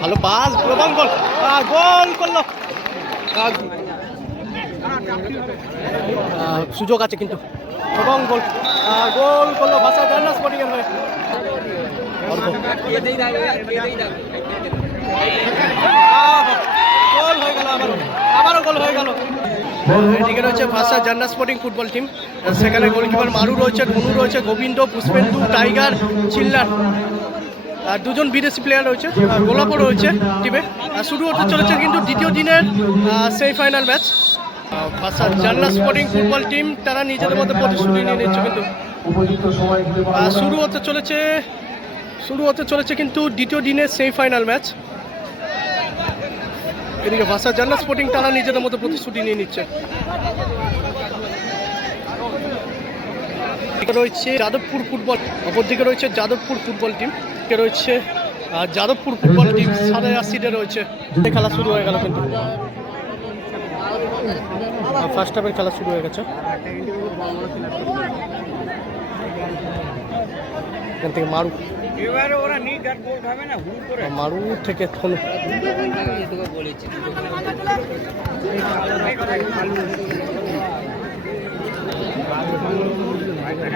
ভালো পাস এবং গোল। গোল করল। সুযোগ আছে কিন্তু। এবং গোল। গোল করল ভাষা এর হয়ে। গোল রয়েছে ভাষা জান্না স্পোর্টিং ফুটবল টিম সেখানে গোলকিপার মারু রয়েছে, ধনু রয়েছে, গোবিন্দ, পুষ্পেন্দু টাইগার চিল্লার। আর দুজন বিদেশি প্লেয়ার রয়েছে গোলাপও রয়েছে টিমে আর শুরু হতে চলেছে কিন্তু দ্বিতীয় দিনের semifinal match Janna sporting football team তারা নিজেদের মধ্যে প্রতিশ্রুতি নিয়ে নিচ্ছে কিন্তু। শুরু হতে চলেছে শুরু হতে চলেছে কিন্তু দ্বিতীয় দিনের সেমিফাইনাল ম্যাচ এদিকে ভাষা জান্না স্পোর্টিং তারা নিজেদের মধ্যে প্রতিশ্রুতি নিয়ে নিচ্ছে। রয়েছে যাদবপুর ফুটবল অপরদিকে রয়েছে যাদবপুর ফুটবল টিম এদিকে রয়েছে যাদবপুর ফুটবল টিম সাড়ে আশিতে রয়েছে। খেলা শুরু হয়ে গেল কিন্তু। ফার্স্ট হাফের খেলা শুরু হয়ে গেছে। এখান থেকে মারু। মারু থেকে থনু।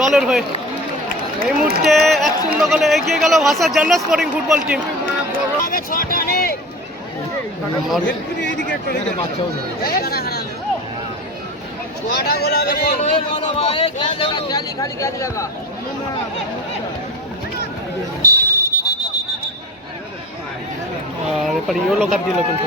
দলের হয়ে। এই মুহূর্তে এক শূন্য গোলে এগিয়ে গেল ভাষার জান্না স্পোর্টিং ফুটবল টিম। আর এরপর ইয়েলো কার্ড দিল কিন্তু।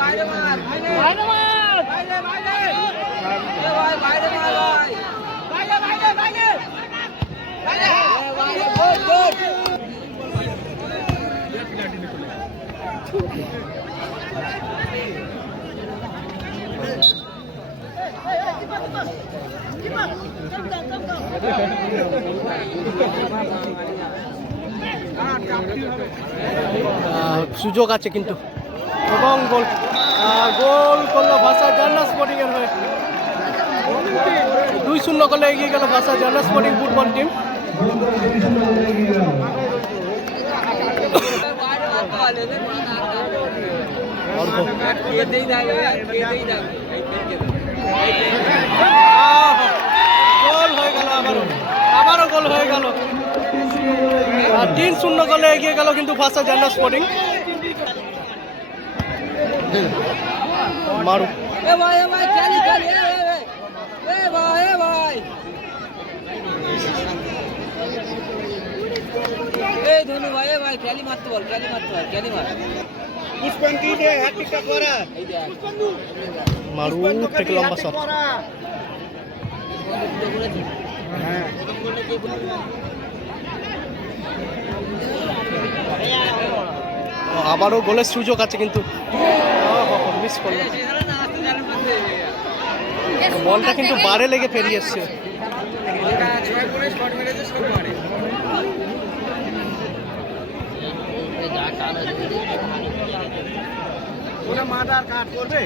সুযোগ আছে কিন্তু। এবং আহ, গোল করল ভাষা জান্না স্পোর্টিং এর হয়ে। দুই শূন্য করলে এগিয়ে গেল ভাষা জান্না স্পোর্টিং ফুটবল টিম। গোল হয়ে গেল আবারও। আবারও গোল হয়ে গেল। আর তিন শূন্য গোলে এগিয়ে গেল কিন্তু ভাষা জান্না স্পোর্টিং। মারু। এ ভাই এ ভাই খেলি খেলি এ এ, এ। এ ভাই এ ভাই। এই ধনু ভাই এ ভাই খেলি মারতে বল খেলি মারতে বল খেলি মার। পুষ্পন কি যে হ্যাট্রিকটা করা। মারু থেকে লম্বা শট হ্যাঁ। আবারও গোলের সুযোগ আছে কিন্তু। মিস করল বলটা কিন্তু বারে লেগে ফেরিয়ে এসছে। ওটা মাথা আর কাট করবে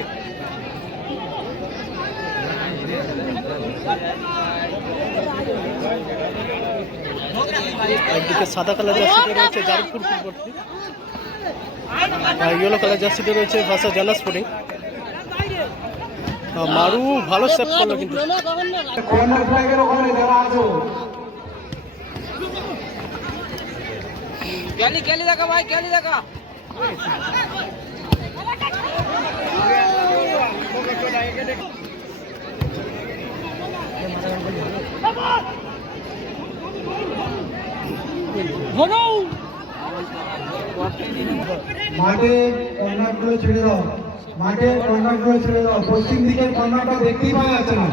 একদিকে সাদা কালার জার্সিতে রয়েছে ফুটবল আর ইয়েলো কালার জার্সিতে রয়েছে ভাষা জানা স্পোর্টিং মারু ভালো সেভ করল কিন্তু। কর্নার ভাই দেখা। মাঠে কর্নারগুলো ছেড়ে দাও। মাঠে কর্নারগুলো ছেড়ে দাও। পশ্চিম দিকের কর্নারটা দেখতেই পাওয়া যাচ্ছে না।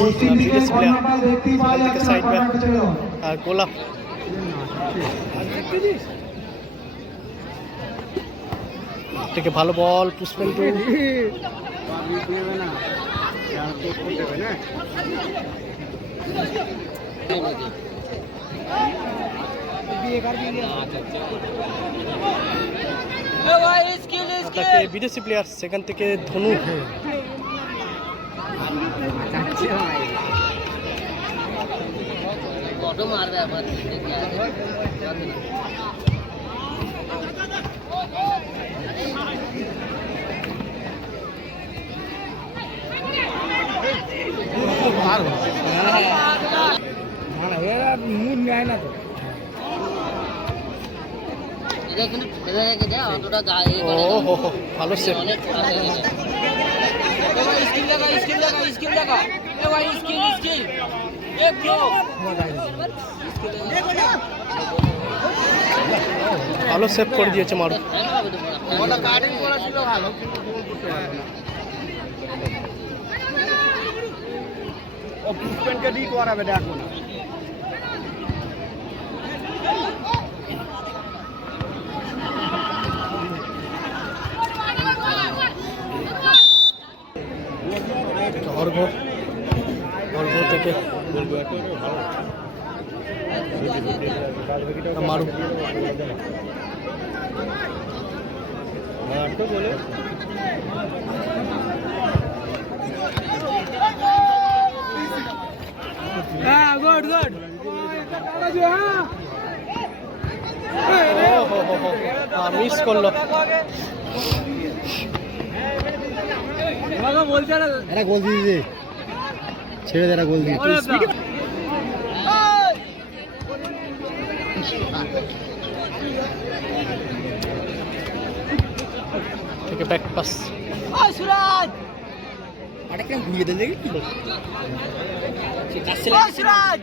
পশ্চিম দিকের কর্নারটা দেখতেই পাওয়া থেকে যাচ্ছে না কর্নারটা ছেড়ে দাও। আর গোলাপ। থেকে ভালো বল পুষ্পেন টু এ ভাই স্কিল তাকে স্কিল বিদেশি প্লেয়ার সেখান থেকে ধনু কত মারবে আবার এটা ভালো সেভ অনেক খারাপ হয়ে গেছে। এ ভাই স্কিল দেখা স্কিল দেখা স্কিল দেখা। এ ভাই স্কিল স্কিল। এ ব্রো ভালো সেভ করে দিয়েছে মারু। ওটা কাটিং করা ছিল ভালো। অর্ঘ অর্ঘ থেকে মারু হ্যাঁ গুড গুড মিস করল বলছে না এটা গোল দিয়েছে। ছেড়ে দে গোল দিয়ে থেকে ব্যাক পাস সুরাজ! এটা কেন ঘুরিয়ে দেন দেখি? সুরাজ!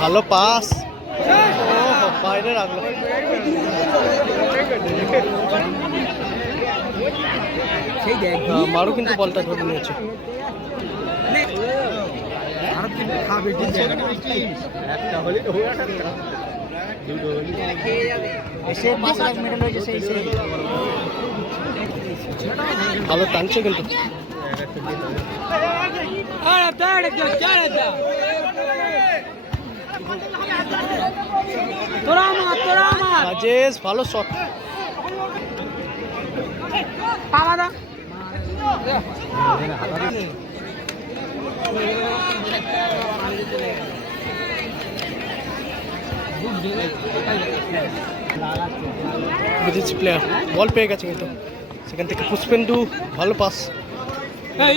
ভালো পাস বাইরে রাখল মারু কিন্তু বলটা ধরে নিয়েছে। আর কিন্তু খাবে একটা হলে তো হয়ে এসে পাঁচ লাখ মেডেল হয়েছে সেই সেই। ভালো টানছে কিন্তু। আরে পেড় চলে যা তোরা তোরা রাজেশ ভালো শট পাবা দা প্লেয়ার বল পেয়ে গেছে কিন্তু সেখান থেকে পুষ্পেন্দু ভালো পাস এই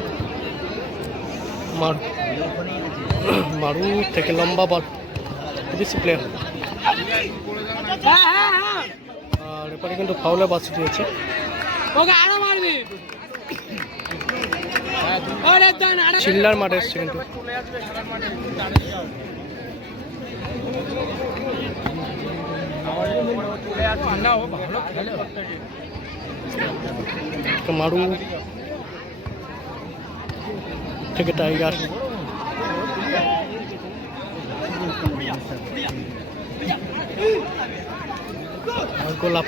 মারু মারু থেকে লম্বা বল বিদেশি প্লেয়ার আর কিন্তু ফাউলে বাস দিয়েছে। ওকে আরও মারবি। চিল্লার মাঠে এসছে কিন্তু। তো মারু থেকে টাইগার আর গোলাপ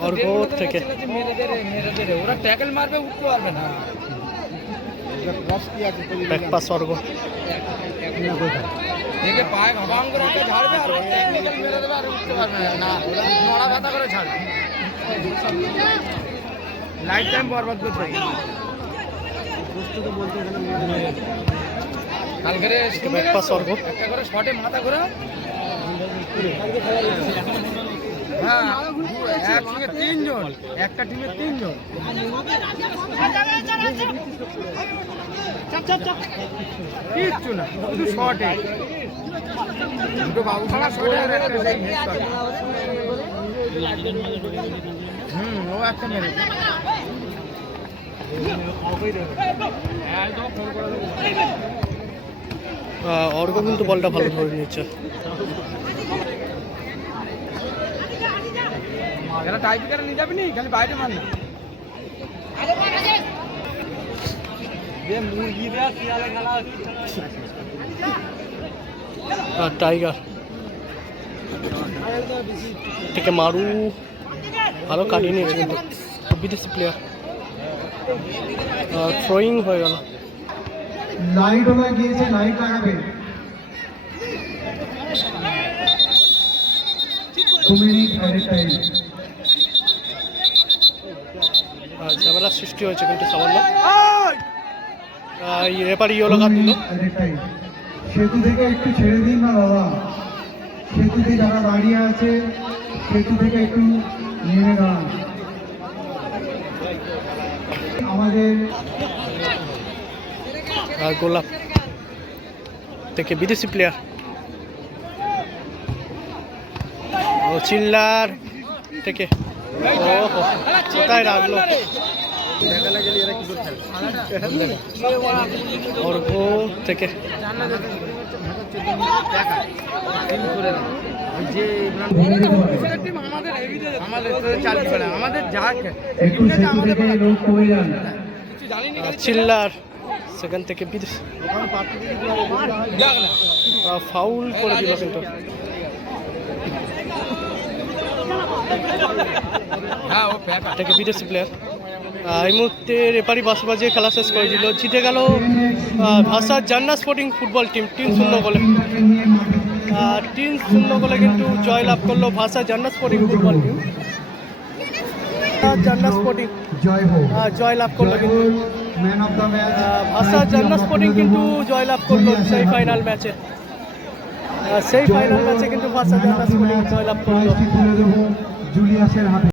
और गोद থেকে। ওরা ট্যাকেল মারবে উঠতে পারবে না ব্যাক পাস স্বর্গ পায়ে ভাবাং করে ঝাড়বে আর মেরে দেবে আর উঠতে পারবে না। নড়া ব্যথা করে ছাড়বে। লাইফ টাইম বরবাদ করতে কালকে একটা করে শটে মাথা ঘোরা হ্যাঁ। একসঙ্গে তিনজন, একটা টিমে তিনজন। কিচ্ছু না, শুধু শটে দুটো বাবু ছাড়া সেই হুম, ও একটা মেরে অর্ঘ কিন্তু বলটা ভালো ধরে নিয়েছে এরা টাইপিকারে নিয়ে যাবে নি? খালি বাইরে মার না। টাইগার। থেকে মারু। ভালো কাটিয়ে নিয়েছে কিন্তু। বিদেশি প্লেয়ার থ্রোয়িং হয়ে গেল। লাইট ওরা গিয়েছে লাইট লাগাবে। দু ঝামেলার সৃষ্টি হয়েছে কিন্তু সামান্য। এবার ইয়েলো কার্ড দিল। সেতু থেকে একটু ছেড়ে দিন না দাদা সেতুতে যারা দাঁড়িয়ে আছে সেতু থেকে একটু নেমে দাঁড়ান। আমাদের আর গোলাপ থেকে বিদেশি প্লেয়ার ও চিল্লার থেকে। ও কোথায় রাখল? অর্ঘ থেকে চিল্লার সেখান থেকে বিদেশি। ফাউল করে দিল কিন্তু। হ্যাঁ ও থেকে বিদেশি প্লেয়ার এই মুহূর্তে রেপারি বাস বাজিয়ে খেলা শেষ করে দিল। জিতে গেল আহ, ভাষা জান্না স্পোর্টিং ফুটবল টিম তিন শূন্য গোলে। তিন শূন্য গোলে কিন্তু জয় লাভ করল ভাষা Janna sporting football team Janna sporting জয় জয়লাভ করল কিন্তু। ভাষা জান্না স্পোর্টিং কিন্তু জয়লাভ করল সেই ফাইনাল ম্যাচে সেই ফাইনাল ম্যাচে কিন্তু ভাষা জান্না স্পোর্টিং জয়লাভ করল। জুলিয়াসের হাতে।